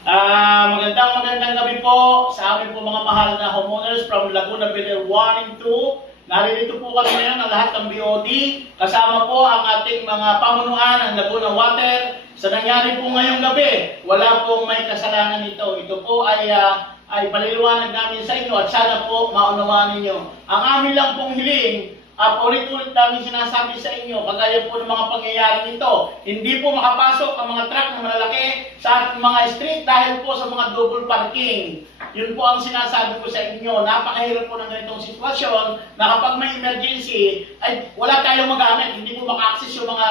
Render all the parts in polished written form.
Magandang gabi po sa amin po mga mahal na homeowners from Laguna Village 1 and 2. Naririto po kami ngayon ang lahat ng BOD. Kasama po ang ating mga pamunuan ng Laguna Water. Sa nangyari po ngayong gabi, wala pong may kasalanan ito. Ito po ay paliliwanag namin sa inyo at sana po maunawaan ninyo. Ang amin lang pong hiling, ulit-ulit namin sinasabi sa inyo, kagaya po ng mga pangyayari nito, hindi po makapasok ang mga truck na malalaki sa ating mga street dahil po sa mga double parking. Yun po ang sinasabi ko sa inyo. Napakahirap po ng ganitong sitwasyon na kapag may emergency, ay wala tayong magamit. Hindi po maka-access yung mga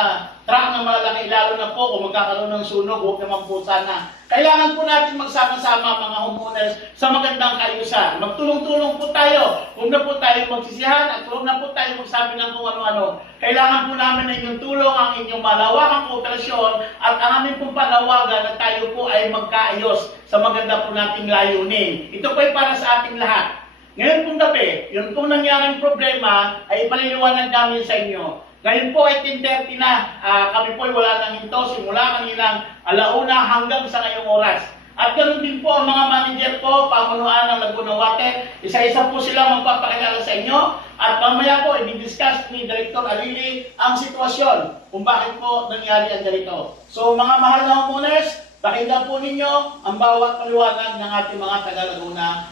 truck na malalaki, lalo na po kung magkakaroon ng sunog, huwag naman po sana. Kailangan po natin magsama-sama mga homeowners sa magandang kaayusan. Magtulong-tulong po tayo. Huwag na po tayo magsisihan at huwag na po tayo magsabi ng kung ano-ano. Kailangan po namin ng inyong tulong, ang inyong malawakang kooperasyon at ang aming pong panawagan na tayo po ay magkaayos sa maganda po nating layunin. Ito po ay para sa ating lahat. Ngayon pong gabi, yung pong nangyaring problema ay ipaliliwanag namin sa inyo. Ngayon po ay 10:30 na, kami po ay wala nang hinto simula kaninang 1:00 hanggang sa ngayong oras. At ganoon din po ang mga manager po, pamunuan ng Laguna Water, isa-isa po sila magpapakilala sa inyo at mamaya po i-discuss ni Director Alili ang sitwasyon kung bakit po nangyari ang ganito. So mga mahal na homeowners, pakinggan po ninyo ang bawat paliwanag ng ating mga taga-Laguna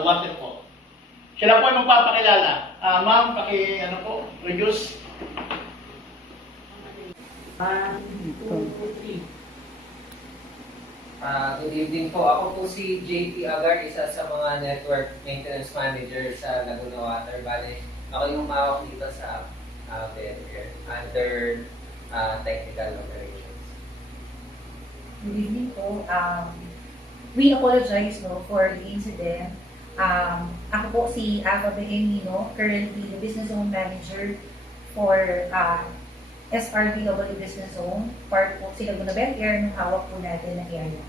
Water po. Sila po ay magpapakilala. Ma'am, reduce. 1, 2, 3. Good evening po. Ako po si JP Agar, isa sa mga network maintenance manager sa Laguna Water. Bale, ako yung umawak dito sa BNR under technical operations. Good evening po. We apologize for the incident. Ako po si Alpha Behemino, currently the business zone manager for SRBW Business Zone, part po si Laguna Bel-Air, nung hawak po natin na area.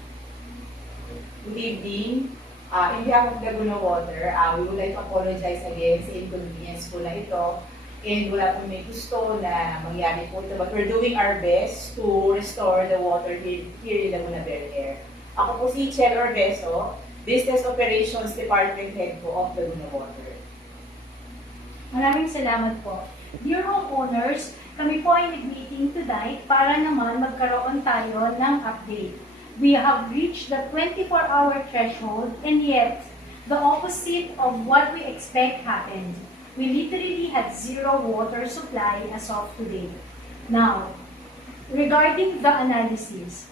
Good evening. In behalf of Laguna Water, we would like to apologize again sa inconvenience po na ito. And wala pong may gusto na mangyari po ito. But we're doing our best to restore the water here in Laguna Bel-Air. Ako po si Chel Orbeso, Business Operations Department Head po of Laguna Water. Maraming salamat po. Dear homeowners, kami po ay nag-meeting tonight para naman magkaroon tayo ng update. We have reached the 24-hour threshold and yet the opposite of what we expect happened. We literally had zero water supply as of today. Now, regarding the analysis,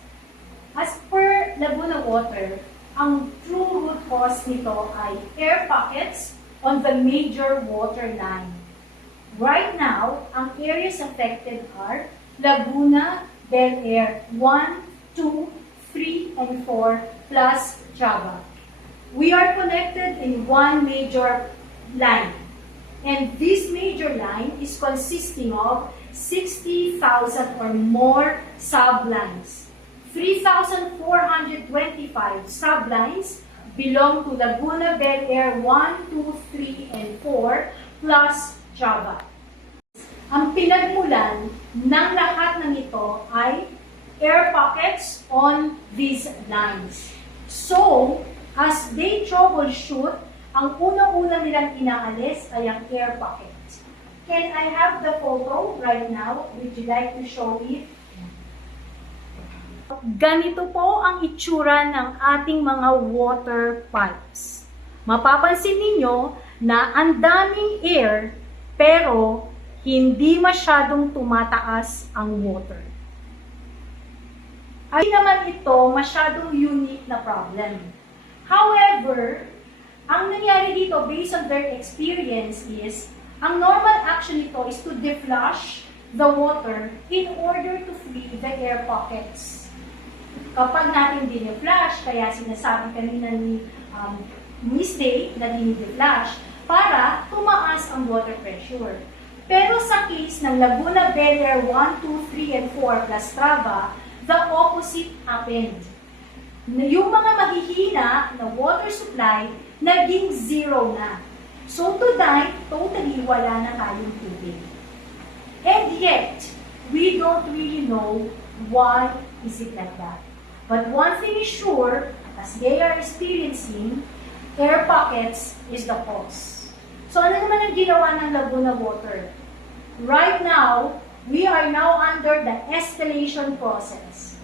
as per Laguna Water, ang true root cause nito ay air pockets on the major water line. Right now, ang areas affected are Laguna, Bel-Air 1, 2, 3, and 4, plus Java. We are connected in one major line. And this major line is consisting of 60,000 or more sublines. 3,425 sublines belong to Laguna, Bel-Air 1, 2, 3, and 4, plus Java. Ang pinagmulan ng lahat ng ito ay air pockets on these lines. So, as they troubleshoot, ang unang-una nilang inaalis ay ang air pockets. Can I have the photo right now? Would you like to show it? Ganito po ang itsura ng ating mga water pipes. Mapapansin ninyo na ang daming air pero hindi masyadong tumataas ang water. Ay naman ito masyadong unique na problem. However, ang nangyari dito based on their experience is, ang normal action nito is to deflush the water in order to free the air pockets. Kapag natin dineflush, kaya sinasabi kanina ni Miss Day na dineflush, para tumaas ang water pressure. Pero sa case ng Laguna, Bel-Air 1, 2, 3, and 4 plus Trava, the opposite happened. Yung mga mahihina na water supply, naging zero na. So tonight, totally wala na tayong tubig. And yet, we don't really know why is it like that. But one thing is sure, as they are experiencing, air pockets is the cause. So ano naman ang ginawa ng Laguna Water? Right now, we are now under the escalation process.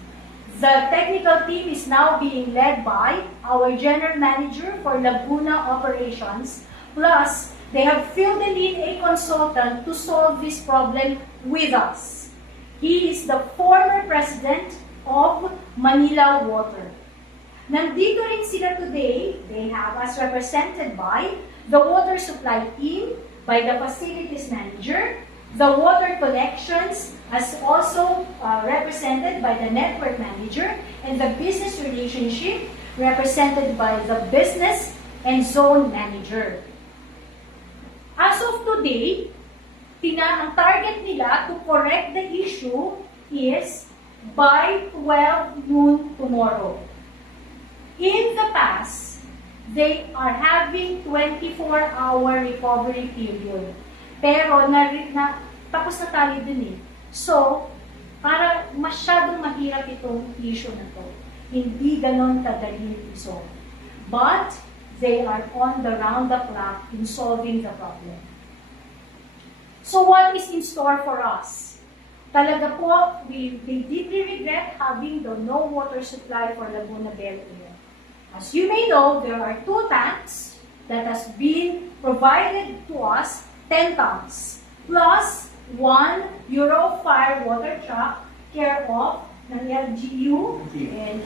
The technical team is now being led by our General Manager for Laguna Operations, plus they have filled in a consultant to solve this problem with us. He is the former president of Manila Water. Nandito rin sila today, they have us represented by the water supply team, by the facilities manager, the water collections as also represented by the network manager, and the business relationship represented by the business and zone manager. As of today, ang target nila to correct the issue is by 12 noon tomorrow. In the past, they are having 24-hour recovery period. Pero tapos na tayo dun eh. So, para masyadong mahirap itong issue na to. Hindi ganon kadali iso. But, they are on the round the clock in solving the problem. So, what is in store for us? Talaga po, we deeply regret having the no water supply for Laguna Bel Air. As you may know, there are 2 tanks that has been provided to us, 10 tons, plus 1 Euro Fire water truck care of ng LGU and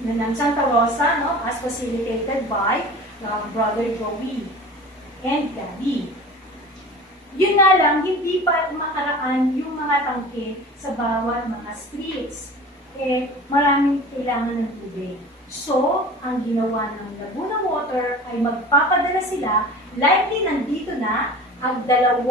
ng Santa Rosa, no, as facilitated by Brother Joey and Gabby. Yun nga lang, hindi pa makaraan yung mga tangke sa bawat mga streets. Maraming kailangan ng tubig. So, ang ginawa ng Laguna Water ay magpapadala sila, likely nandito na, ang 2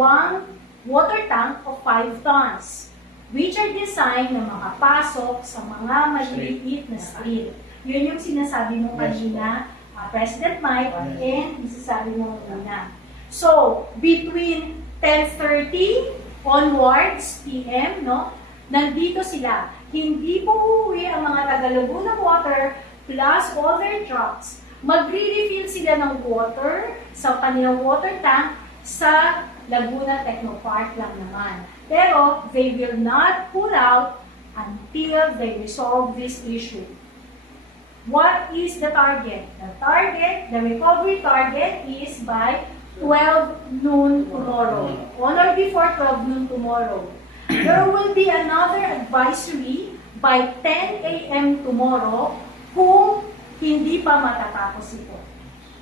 water tank of 5 tons, which are designed na makapasok sa mga maliliit na street. Yun yung sinasabi mo kanina, President Mike, and isasabi mo muna. So, between 10:30 onwards PM, no? Nandito sila. Hindi po uuwi ang mga taga Laguna Water plus all their trucks. Magre-refill sila ng water sa kanilang water tank sa Laguna Technopark lang naman. Pero they will not pull out until they resolve this issue. What is the target? The recovery target is by 12 noon tomorrow. On or before 12 noon tomorrow. There will be another advisory by 10 a.m. tomorrow kung hindi pa matatapos ito.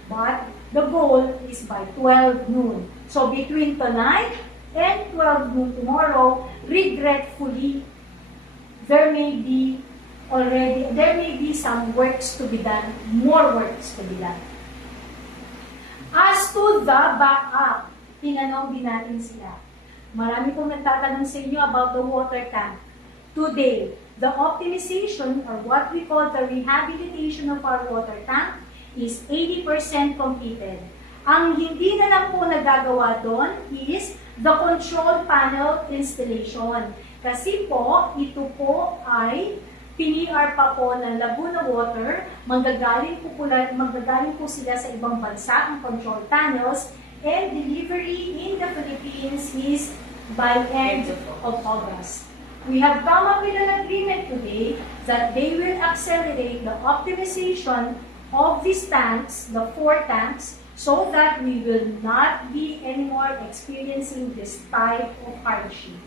But the goal is by 12 noon. So between tonight and 12 noon tomorrow, regretfully, there may be some works to be done, more works to be done. As to the backup, tinanong din natin sila. Marami pong nagtatanong sa inyo about the water tank. Today, the optimization or what we call the rehabilitation of our water tank is 80% completed. Ang hindi na lang po nagagawa doon is the control panel installation. Kasi po, ito po ay PNR pa po ng Laguna Water, manggagaling po sila sa ibang bansa ang control panels, and delivery in the Philippines is by end of August. We have come up with an agreement today that they will accelerate the optimization of these tanks, the 4 tanks, so that we will not be anymore experiencing this type of hardship.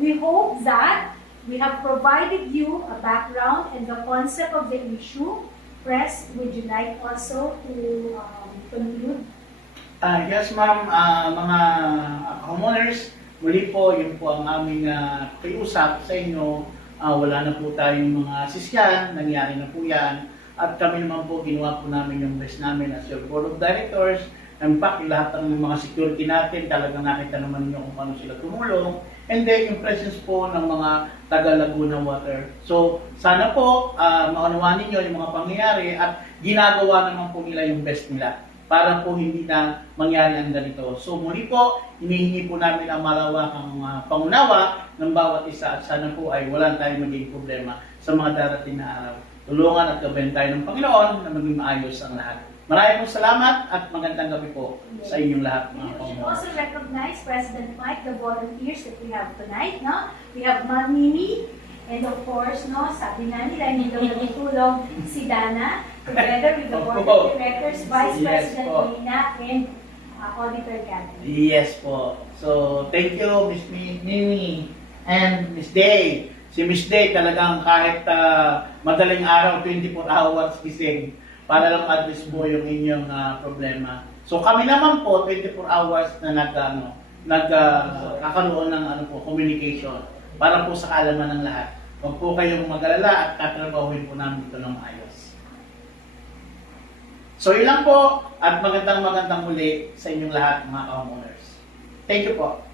We hope that we have provided you a background and the concept of the issue. Press, would you like also to conclude? Yes, ma'am. Mga homeowners, muli po, yun po ang aming pakiusap sa inyo. Wala na po tayong mga sisyan, nangyari na po yan. At kami naman po, ginawa po namin yung best namin as your board of directors. In fact, lahat ng mga security natin, talagang nakita naman ninyo kung paano sila tumulong. And then, yung presence po ng mga taga Laguna Water. So, sana po, maunawaan ninyo yung mga pangyayari at ginagawa naman po nila yung best nila. para po hindi na mangyari ang ganito. So muli po, hinihingi po namin ang malawakang pangunawa ng bawat isa at sana po ay wala tayong maging problema sa mga darating na araw. Tulungan at gabayan tayo ng Panginoon na maging maayos ang lahat. Maraming salamat at magandang gabi po sa inyong lahat, mga We should Panginoon. also recognize President Mike, the volunteers that we have tonight, no? We have Ma'am Mimi, and of course, no, sabi na nila, hindi daw nagtutulong si Dana, together with the board of directors, Vice Yes President po. Lina, and Auditor Catherine. Yes po. So, thank you, Miss Mimi and Miss Day. Si Miss Day talagang kahit madaling araw, 24 hours gising para lang address po yung inyong problema. So kami naman po 24 hours na nagkakaroon ng communication para po sa kaalaman ng lahat. Huwag po kayong mag-alala at tatrabahuin po namin ito ng maayos. So yun lang po at magandang muli sa inyong lahat, mga homeowners. Thank you po.